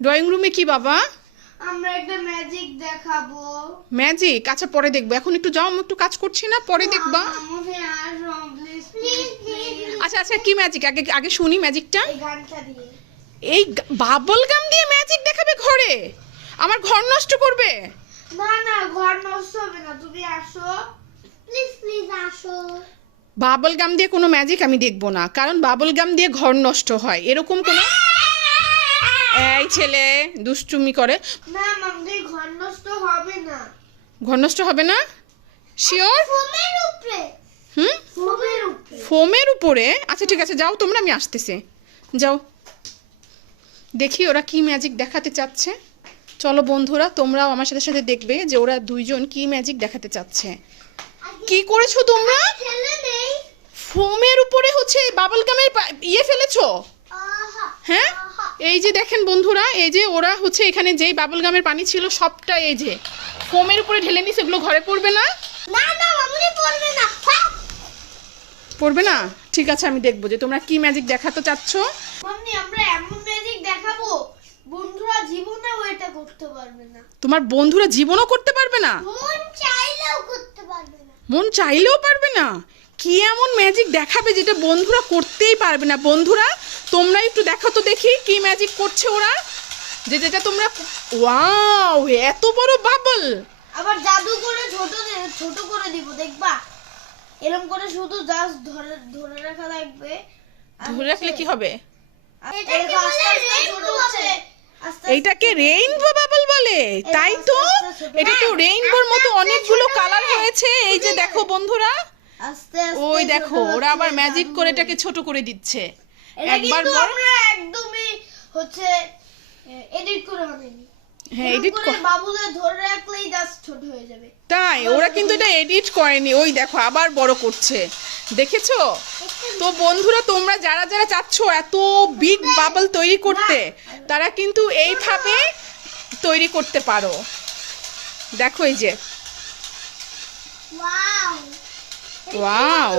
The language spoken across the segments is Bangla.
ড্রয়িং রুমে কি বাবা? আমরা একটা ম্যাজিক দেখাবো। ম্যাজিক আচ্ছা পরে দেখব। এখন একটু যাও আমি একটু কাজ করছি না পরে দেখবা। আচ্ছা আচ্ছা কি ম্যাজিক আগে আগে শুনি ম্যাজিকটা এই গানটা দিয়ে। এই বাবল গাম দিয়ে ম্যাজিক দেখাবে ঘরে? আমার ঘর নষ্ট করবে? না না ঘর নষ্ট হবে না। তুমি আসো। প্লিজ প্লিজ আসো। বাবল গাম দিয়ে কোনো ম্যাজিক আমি দেখব না। কারণ বাবল গাম দিয়ে ঘর নষ্ট হয়। এরকম কোনো এই ছেলে দুষ্টুমি করে। না আমাদের ঘর নষ্ট হবে না? শিওর হুম? ফোমের উপরে। আচ্ছা ঠিক আছে যাও তোমরা আমি আসতেছি। যাও। দেখি ওরা কি ম্যাজিক দেখাতে চাচ্ছে। চলো বন্ধুরা তোমরাও আমার সাথে সাথে দেখবে যে ওরা দুইজন কি ম্যাজিক দেখাতে চাচ্ছে। কি করেছ তোমরা? ফোমের উপরে হচ্ছে বাবল গামের ইয়ে ফেলেছো? হ্যাঁ? এই যে দেখেন বন্ধুরা এই যে ওরা হচ্ছে এখানে যেই বাবল গামের পানি ছিল সবটা এই যে। ফোমের উপরে ঢেলে নিস এগুলো ঘরে পড়বে না? পড়বে না। ঠিক আছে আমি দেখব যে তোমরা কি ম্যাজিক দেখাতে চাচ্ছ। আমরা এমন ম্যাজিক দেখাবো বন্ধুরা জীবনেও এটা করতে পারবে না। তোমার বন্ধুরা জীবনও করতে পারবে না? মন চাইলেও করতে পারবে না। মন চাইলেও পারবে না? কি এমন ম্যাজিক দেখাবে যেটা বন্ধুরা করতেই পারবে না? বন্ধুরা তোমরা একটু দেখো তো দেখি কি ম্যাজিক করছে ওরা? যে যেটা তোমরা ওয়াও এত বড় বাবল আবার জাদু করে ছোট ছোট করে দিব দেখবা? এরকম করে শুধু জাস্ট ধরে ধরে রাখা লাগবে। আর ধরে রাখলে কি হবে? এইটাকে রেইনবো বাবল বলে। তাই তো? এটা তো রেইনবোর মতো অনেকগুলো কালার হয়েছে। এই যে দেখো বন্ধুরা ওই দেখো ওরা আবার ম্যাজিক করে এটাকে ছোট করে দিচ্ছে। একবার আমরা একদমই হচ্ছে এডিট করে বানাইনি হ্যাঁ এডিট করে বাবুলে ধরে রাখলেই জাস্ট ছোট হয়ে যাবে। তাই ওরা কিন্তু এটা এডিট করেনি। ওই দেখো আবার বড় করছে। দেখেছ? তো বন্ধুরা তোমরা যারা যারা চাচ্ছ এত বিগ বাবল তৈরি করতে তারা কিন্তু এইভাবে তৈরি করতে পারো। দেখো এই যে। Wow wow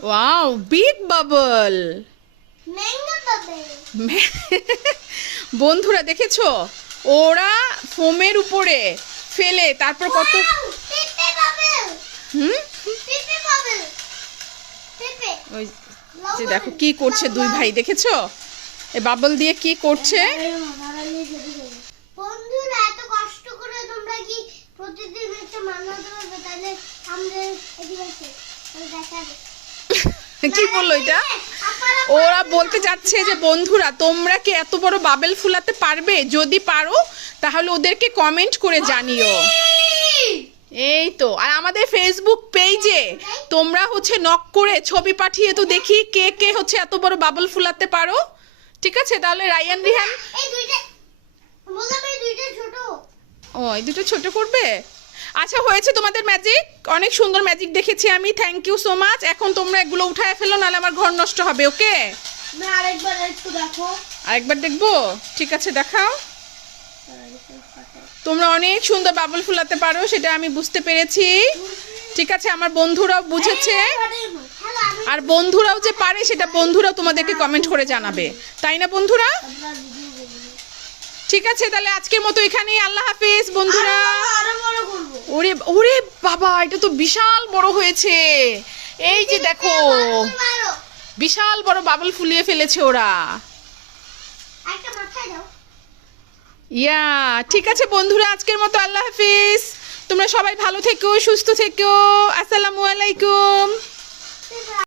wow big bubble বন্ধুরা দেখেছ? ওরা ফোমের উপরে ফেলে তারপর কত হুম? ওই যে দেখো কি করছে দুই ভাই দেখেছ? এই বাবল দিয়ে কি করছে বন্ধুরা এত কষ্ট করে তোমরা কি প্রতিদিন একটা মানাতে পারবে তাহলে আমরা এদিকে আসি দেখাবে কি বলল এটা? ওরা বলতে যাচ্ছে যে বন্ধুরা তোমরা কি এত বড় বাবেল ফুলাতে পারবে? যদি পারো তাহলে ওদেরকে কমেন্ট করে জানিও। এই তো আর আমাদের ফেসবুক পেজে তোমরা হচ্ছে নক করে ছবি পাঠিয়ে তো দেখি কে কে হচ্ছে এত বড় বাবল ফুলাতে পারো। ঠিক আছে? তাহলে রায়ান রিহান। ও এই দুটো ছোট করবে? আচ্ছা হয়েছে তোমাদের ম্যাজিক অনেক সুন্দর ম্যাজিক দেখেছি আমি। থ্যাংক ইউ সো মাচ এখন তোমরা এগুলো উঠায় ফেলো নাহলে আমার ঘর নষ্ট হবে ওকে? আরেকবার একটু দেখো। আরেকবার দেখব? ঠিক আছে দেখাও। তোমরা অনেক সুন্দর বাবল ফুলাতে পারো সেটা আমি বুঝতে পেরেছি। ঠিক আছে আমার বন্ধুরাও বুঝেছে। আর বন্ধুরাও যে পারে সেটা বন্ধুরাও তোমাদেরকে কমেন্ট করে জানাবে। তাই না বন্ধুরা? ঠিক আছে তাহলে আজকের মতো এখানেই। আল্লাহ হাফিজ বন্ধুরা। ওরে ওরে বাবা এটা তো বিশাল বড় হয়েছে। এই যে দেখো বিশাল বড় বাবল ফুলিয়ে ফেলেছে ওরা। ইয়া ঠিক আছে বন্ধুরা আজকের মতো আল্লাহ হাফিজ। তোমরা সবাই ভালো থেকো সুস্থ থেকো। আসসালামু আলাইকুম।